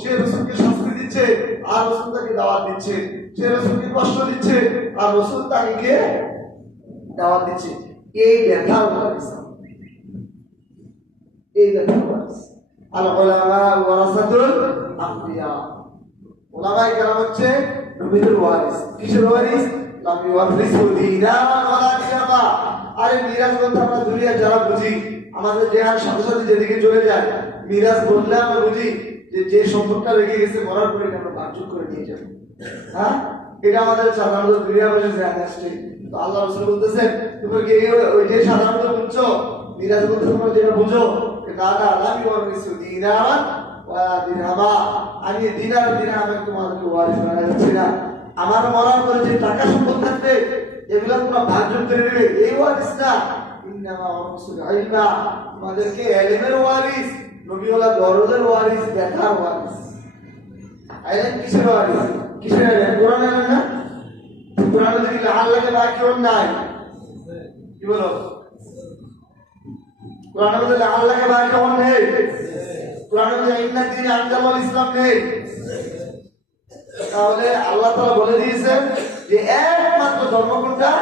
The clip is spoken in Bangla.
সে রাসূলকে শাস্তি দিচ্ছে আর রাসূল তাকে দাওয়াত দিচ্ছে, সে রাসূলকে কষ্ট দিচ্ছে আর রাসূল তাকে দাওয়াত দিচ্ছে। এই ব্যথা ওয়ারিস, এই ব্যথা ওয়ারিস। আল উলামা ওয়ারাসাতুল আমবিয়া, উলামায়ে কেরাম হচ্ছে নবীদের ওয়ারিস। কিসের ওয়ারিস? লাম ইওয়ারিসু দীনার ওয়ালা দিরহামা। আরে মিরাজ বলতে আমরা দুনিয়া যারা বুঝি, আমাদের দেহার সাথে সাথে যেদিকে চলে যায়, মিরাজ বললে আমরা বুঝি যে সম্পদটা রেখে গেছে মরার পরে আমরা ভাগযোগ করে নিয়ে যাবো। হ্যাঁ, এটা আমাদের সাধারণত দুনিয়া বসে যায় আসছে। তো আল্লাহ রাসূল বলতেছেন তুমি কি ওই যে সাধারণত বুঝছো, মিরাজ বলতে তোমরা যেটা বুঝো না না, লাম ইওয়ারিসু দীনার ওয়ালা দিরহামা। আমি দিনার দিরহামের তোমাদেরকে ওয়ারিস বানাচ্ছি না। আমার মরার পরে যে টাকা সম্পদ থাকবে এগুলো তোমরা ভাগযোগ করে নেবে, এই ওয়ারিস না। ইন্নামা ওয়ারিসুল ইলমা, তোমাদেরকে ইলমের ওয়ারিস, নবী হলো দরজের ওয়ারিস, ব্যথার ওয়ারিস। ইলম কিসের ওয়ারিস? কিসের ইলম? কোরআনের না? কোরআনে দেখলে আল্লাহকে বাক্য নাই, কি বলো? কোরআনে বলে আল্লাহকে বাক্য নেই, কোরআনে বলে ইন্না দীন আনজালাল ইসলাম নেই। তাহলে আল্লাহ তাআলা বলে দিয়েছেন যে একমাত্র ধর্ম কোনটা?